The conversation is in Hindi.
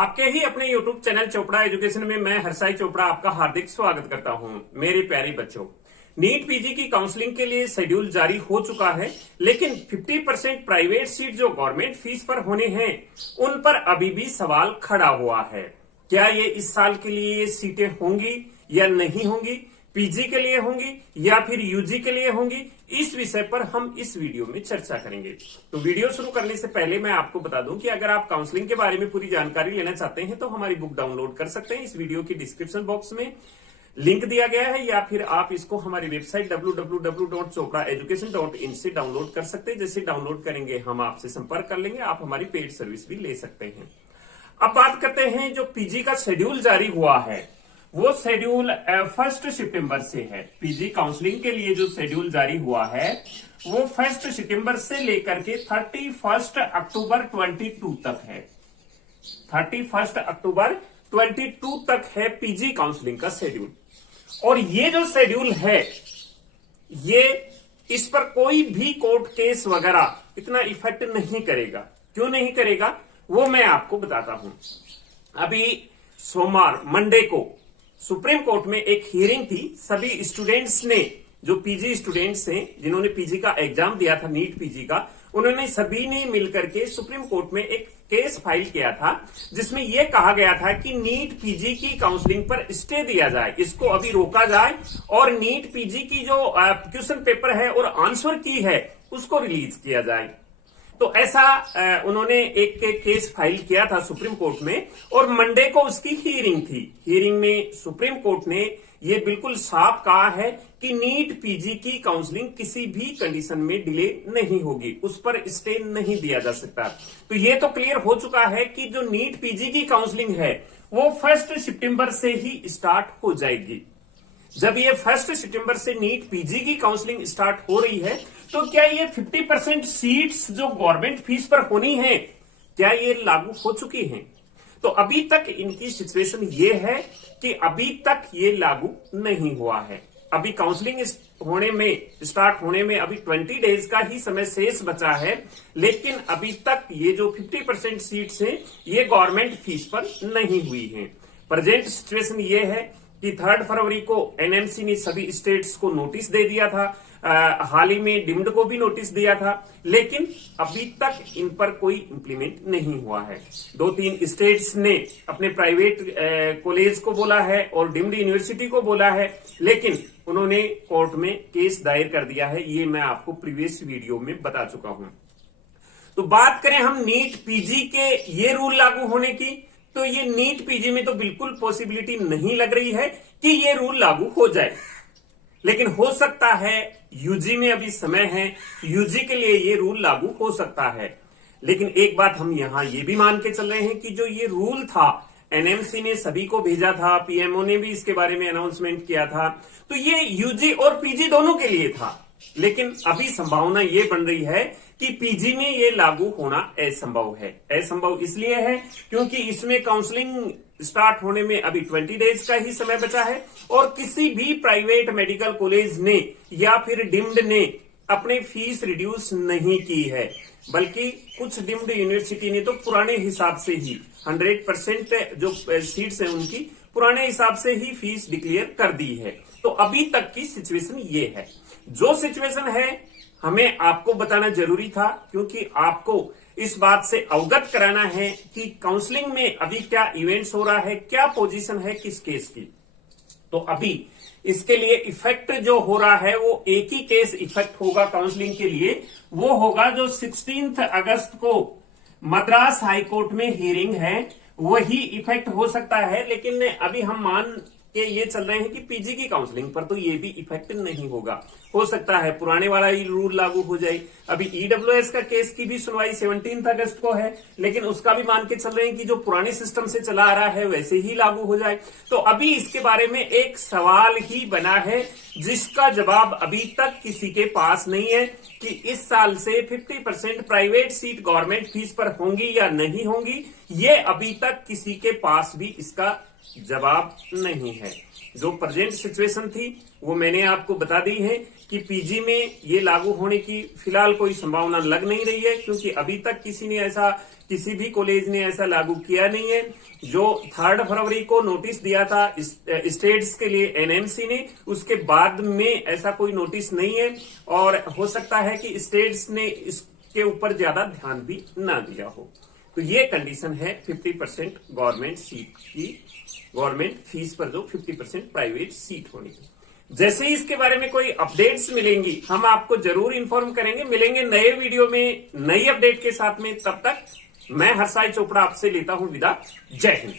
आपके ही अपने YouTube चैनल चोपड़ा एजुकेशन में मैं हर्षाई चोपड़ा आपका हार्दिक स्वागत करता हूं। मेरे प्यारे बच्चों, नीट पीजी की काउंसलिंग के लिए शेड्यूल जारी हो चुका है, लेकिन 50% प्राइवेट सीट जो गवर्नमेंट फीस पर होने हैं उन पर अभी भी सवाल खड़ा हुआ है। क्या ये इस साल के लिए ये सीटें होंगी या नहीं होंगी, पीजी के लिए होंगी या फिर यूजी के लिए होंगी, इस विषय पर हम इस वीडियो में चर्चा करेंगे। तो वीडियो शुरू करने से पहले मैं आपको बता दूं कि अगर आप काउंसलिंग के बारे में पूरी जानकारी लेना चाहते हैं तो हमारी बुक डाउनलोड कर सकते हैं। इस वीडियो की डिस्क्रिप्शन बॉक्स में लिंक दिया गया है, या फिर आप इसको हमारी वेबसाइट www.chopraeducation.in से डाउनलोड कर सकते हैं। जैसे डाउनलोड करेंगे हम आपसे संपर्क कर लेंगे, आप हमारी पेड सर्विस भी ले सकते हैं। अब बात करते हैं, जो पीजी का शेड्यूल जारी हुआ है वो शेड्यूल 1 सितंबर से है। पीजी काउंसलिंग के लिए जो शेड्यूल जारी हुआ है वो 1 सितंबर से लेकर के 31 अक्टूबर 22 तक है। 31 अक्टूबर 22 तक है पीजी काउंसलिंग का शेड्यूल। और ये जो शेड्यूल है, ये इस पर कोई भी कोर्ट केस वगैरह इतना इफेक्ट नहीं करेगा। क्यों नहीं करेगा वो मैं आपको बताता हूं। अभी सोमवार मंडे को सुप्रीम कोर्ट में एक हियरिंग थी। सभी स्टूडेंट्स ने, जो पीजी स्टूडेंट्स हैं जिन्होंने पीजी का एग्जाम दिया था, नीट पीजी का, उन्होंने सभी ने मिलकर के सुप्रीम कोर्ट में एक केस फाइल किया था, जिसमें यह कहा गया था कि नीट पीजी की काउंसलिंग पर स्टे दिया जाए, इसको अभी रोका जाए और नीट पीजी की जो क्वेश्चन पेपर है और आंसर की है उसको रिलीज किया जाए। तो ऐसा उन्होंने एक केस फाइल किया था सुप्रीम कोर्ट में, और मंडे को उसकी हियरिंग थी। हियरिंग में सुप्रीम कोर्ट ने ये बिल्कुल साफ कहा है कि नीट पीजी की काउंसलिंग किसी भी कंडीशन में डिले नहीं होगी, उस पर स्टे नहीं दिया जा सकता। तो ये तो क्लियर हो चुका है कि जो नीट पीजी की काउंसलिंग है वो 1 सितंबर से ही स्टार्ट हो जाएगी। जब ये 1 सितंबर से नीट पीजी की काउंसलिंग स्टार्ट हो रही है, तो क्या ये 50% सीट्स जो गवर्नमेंट फीस पर होनी है, क्या ये लागू हो चुकी हैं? तो अभी तक इनकी सिचुएशन ये है कि अभी तक ये लागू नहीं हुआ है। अभी काउंसलिंग स्टार्ट होने में अभी 20 डेज का ही समय शेष बचा है, लेकिन अभी तक ये जो 50% सीट्स हैं ये गवर्नमेंट फीस पर नहीं हुई हैं। प्रेजेंट सिचुएशन ये है कि 3 फरवरी को एनएमसी ने सभी स्टेट्स को नोटिस दे दिया था, हाल ही में डिम्ड को भी नोटिस दिया था, लेकिन अभी तक इन पर कोई इंप्लीमेंट नहीं हुआ है। 2-3 स्टेट्स ने अपने प्राइवेट कॉलेज को बोला है और डिम्ड यूनिवर्सिटी को बोला है, लेकिन उन्होंने कोर्ट में केस दायर कर दिया है। ये मैं आपको प्रीवियस वीडियो में बता चुका हूं। तो बात करें हम नीट पीजी के ये रूल लागू होने की, तो ये नीट पीजी में तो बिल्कुल पॉसिबिलिटी नहीं लग रही है कि ये रूल लागू हो जाए, लेकिन हो सकता है यूजी में अभी समय है, यूजी के लिए ये रूल लागू हो सकता है। लेकिन एक बात हम यहां ये भी मान के चल रहे हैं कि जो ये रूल था एनएमसी ने सभी को भेजा था, पीएमओ ने भी इसके बारे में अनाउंसमेंट किया था, तो ये यूजी और पीजी दोनों के लिए था। लेकिन अभी संभावना ये बन रही है कि पीजी में ये लागू होना असंभव है। असंभव इसलिए है क्योंकि इसमें काउंसलिंग स्टार्ट होने में अभी 20 डेज का ही समय बचा है, और किसी भी प्राइवेट मेडिकल कॉलेज ने या फिर डिम्ड ने अपने फीस रिड्यूस नहीं की है, बल्कि कुछ डिम्ड यूनिवर्सिटी ने तो पुराने हिसाब से ही 100% जो सीट्स हैं उनकी पुराने हिसाब से ही फीस डिक्लेयर कर दी है। तो अभी तक की सिचुएशन ये है। जो सिचुएशन है हमें आपको बताना जरूरी था, क्योंकि आपको इस बात से अवगत कराना है कि काउंसलिंग में अभी क्या इवेंट्स हो रहा है, क्या पोजीशन है किस केस की। तो अभी इसके लिए इफेक्ट जो हो रहा है वो एक ही केस इफेक्ट होगा काउंसलिंग के लिए, वो होगा जो 16 अगस्त को मद्रास हाईकोर्ट में हियरिंग है, वही इफेक्ट हो सकता है। लेकिन अभी हम मान के ये चल रहे हैं कि पीजी की काउंसलिंग पर तो ये भी इफेक्ट नहीं होगा। हो सकता है पुराने वाला ही रूल लागू हो जाए। अभी ईडब्ल्यूएस का केस की भी सुनवाई 17 अगस्त को है, लेकिन उसका भी मान के चल रहे हैं कि जो पुराने सिस्टम से चला आ रहा है वैसे ही लागू हो जाए। तो अभी इसके बारे में एक सवाल ही बना है, जिसका जवाब अभी तक किसी के पास नहीं है कि इस साल से 50% प्राइवेट सीट गवर्नमेंट फीस पर होंगी या नहीं होंगी, ये अभी तक किसी के पास भी इसका जवाब नहीं है। जो प्रेजेंट सिचुएशन थी वो मैंने आपको बता दी है कि पीजी में ये लागू होने की फिलहाल कोई संभावना लग नहीं रही है, क्योंकि अभी तक किसी भी कॉलेज ने ऐसा लागू किया नहीं है। जो 3 फरवरी को नोटिस दिया था स्टेट्स के लिए एनएमसी ने, उसके बाद में ऐसा कोई नोटिस नहीं है और हो सकता है कि स्टेट्स ने इसके ऊपर ज्यादा ध्यान भी ना दिया हो। तो ये कंडीशन है 50% गवर्नमेंट सीट की, गवर्नमेंट फीस पर जो 50% प्राइवेट सीट होने की। जैसे ही इसके बारे में कोई अपडेट्स मिलेंगी हम आपको जरूर इन्फॉर्म करेंगे। मिलेंगे नए वीडियो में नई अपडेट के साथ में। तब तक मैं हर्षाई चोपड़ा आपसे लेता हूं विदा। जय हिंद।